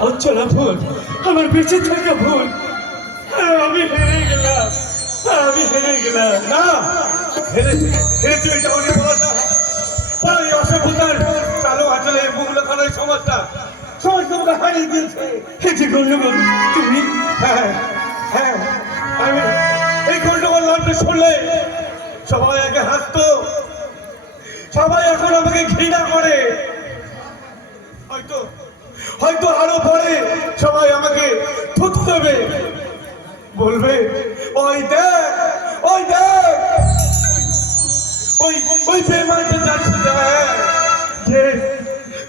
পথ চলা ভুল, আমার বেঁচে থাকা ভুল। আমি হেরে গেলাম, আমি হেরে গেলাম। না, হেরে হেরে তুই যাওনি বলা। ওই অসভ্যতার চালু আচলে মুগল খানের সমাজটা সমাজকে হারিয়ে দিয়েছে। এই যে গণ্ডগোল তুমি, হ্যাঁ হ্যাঁ, আমি এই গণ্ডগোল নামটা শুনলে সবাই আগে হাসতো, সবাই এখন আমাকে ঘৃণা করে। হয়তো হয়তো আরো পরে সবাই আমাকে থুতু দেবে, বলবে ওই দেখ, ওই দেখ, ওই ওই বেমানটা যাচ্ছে, যে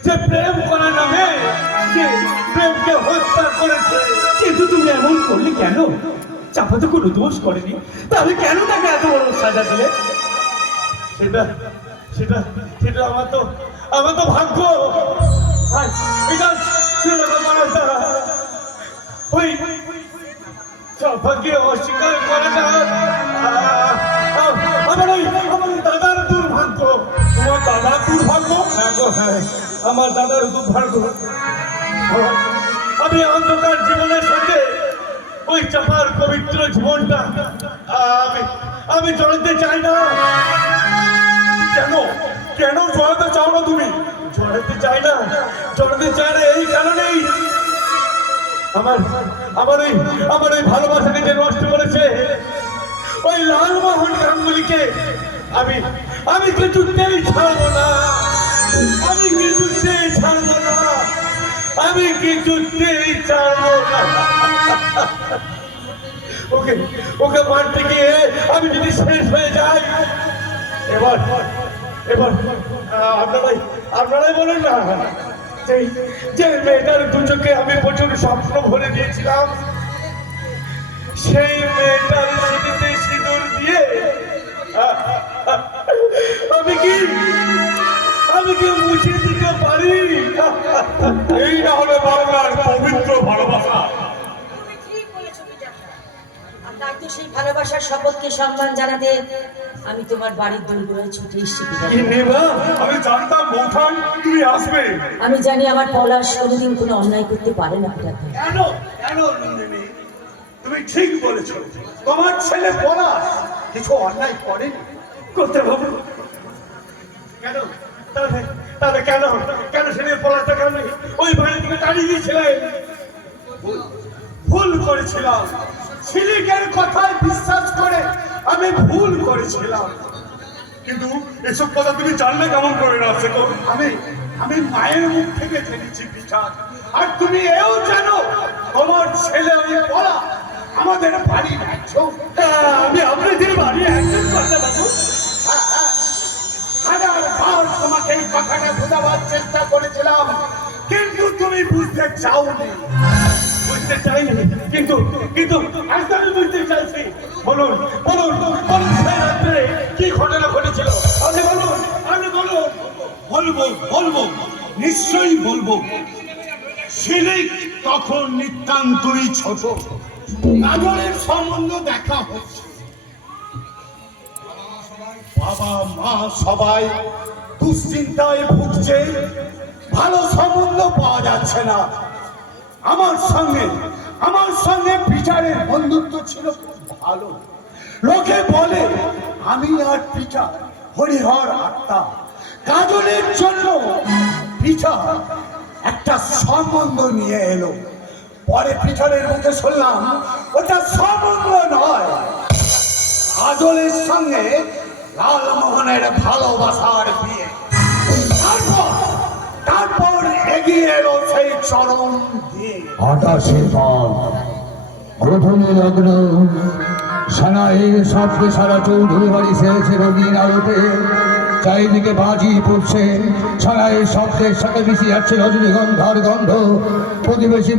যে প্রেম করার নামে যে প্রেমকে হত্যা করেছে। কিন্তু তুমি এমন করলে কেন? চাপা তো কোনো দোষ করেনি, তাহলে কেন তাকে এত বড় সাজা দিলে? সেটা সেটা সেটা আমার তো ভাগ্য। এটা ওই সৌভাগ্য অস্বীকার করাটা আমার দাদার দুর্ভাগ্য। তোমার দাদার দুর্ভাগ্য? হ্যাঁ গো হ্যাঁ, আমার দাদার দুর্ভাগ্য। আমি অন্ধকার জীবনের সাথে ওই চাপার পবিত্র জীবনটা আমি জড়াতে চাই না। কেন কেন জড়াতে চাও না তুমি? জড়াতে চাই না, জড়াতে চাই না এই কারণেই আমার ওই ভালোবাসাকে যে নষ্ট করেছে ওই লালমোহন গাঙ্গুলিকে আমি কিছুতেই ছাড়বো না, আমি কিছুতেই ছাড়বো না, আমি কিছুতেই ছাড়বো না। ওকে মারতে গিয়ে আমি যদি শেষ হয়ে যাই, এবার এবার আপনারাই বলেন না, যে মেয়েটার দু চোখে আমি প্রচুর স্বপ্ন ভরে দিয়েছিলাম, সেই মেয়েটার স্মৃতিতে সিঁদুর দিয়ে আমি কি মুছে দিতে পারি? এই না হলে বাংলার পবিত্র ভালোবাসা। সেই ভালোবাসার শপথকে সম্মান জানাতে আমি তোমার বাড়ির দূরগুলোয় ছুটে এসেছি। আমি জানতাম বৌঠান তুমি আসবে। আমি জানি আমার পলাশ কোনোদিন কোনো অন্যায় করতে পারে না। কেন কেন নন্দিনী, তুমি ঠিক বলেছ, তোমার ছেলে পলাশ কিছু অন্যায় করেনি। করতে হবে কেন? তাহলে কেন কেন ছেলে পলাশটা কেন ওই বাড়ি থেকে তাড়িয়ে দিয়েছিলেন? ভুল করেছিলাম, ছেলেকের কথায় বিশ্বাস করে আমি ভুল করেছিলাম। কিন্তু এসব কথা তুমি জানলে কেমন করে না? আমি মায়ের মুখ থেকে জেনেছি পিঠা, আর তুমি এও জানো তোমার ছেলে আমি বলা আমাদের বাড়ি রাখছো। আমি আপনাদের বাড়ি অ্যাডজাস্ট করতে পারবো। হাজারবার তোমাকে এই কথাটা বোঝাবার চেষ্টা করেছিলাম, কিন্তু তুমি বুঝতে চাওনি। বুঝতে চাইনি, কিন্তু কিন্তু আজ আমি বুঝতে চাইছি। বলুন বলুন বলুন, সেই রাত্রে কি ঘটনা ঘটেছিল? আপনি বলুন, আপনি বলুন। বলবো নিশ্চয়ই বলবো। ঝিলিক তখন নিতান্তই ছোট, কাজলের সম্বন্ধ দেখা হচ্ছে। বাবা মা সবাই দুশ্চিন্তায় ভুগছে, ভালো সম্বন্ধ পাওয়া যাচ্ছে না। আমার সঙ্গে পিঠারের বন্ধুত্ব ছিল ভালো। লোকে বলে আমি আর পিঠা হরিহর আত্মা। কাজলের জন্য পিঠা একটা সম্বন্ধ নিয়ে এলো। পরে পিঠারের মুখে শুনলাম ওটা সম্বন্ধ নয়, কাজলের সঙ্গে লালমোহনের ভালোবাসার বিয়ে। তারপর এগিয়ে এলো সেই চরম দিন। 28 গোধূলি লগ্ন, সানাইয়ের শব্দে সারা চৌধুরী বাড়ি সেরেছে রঙিন আলোতে। চারিদিকে বাজি পড়ছে, সানাইয়ের শব্দের সাথে মিশে যাচ্ছে রজনীগন্ধার গন্ধ। প্রতিবেশী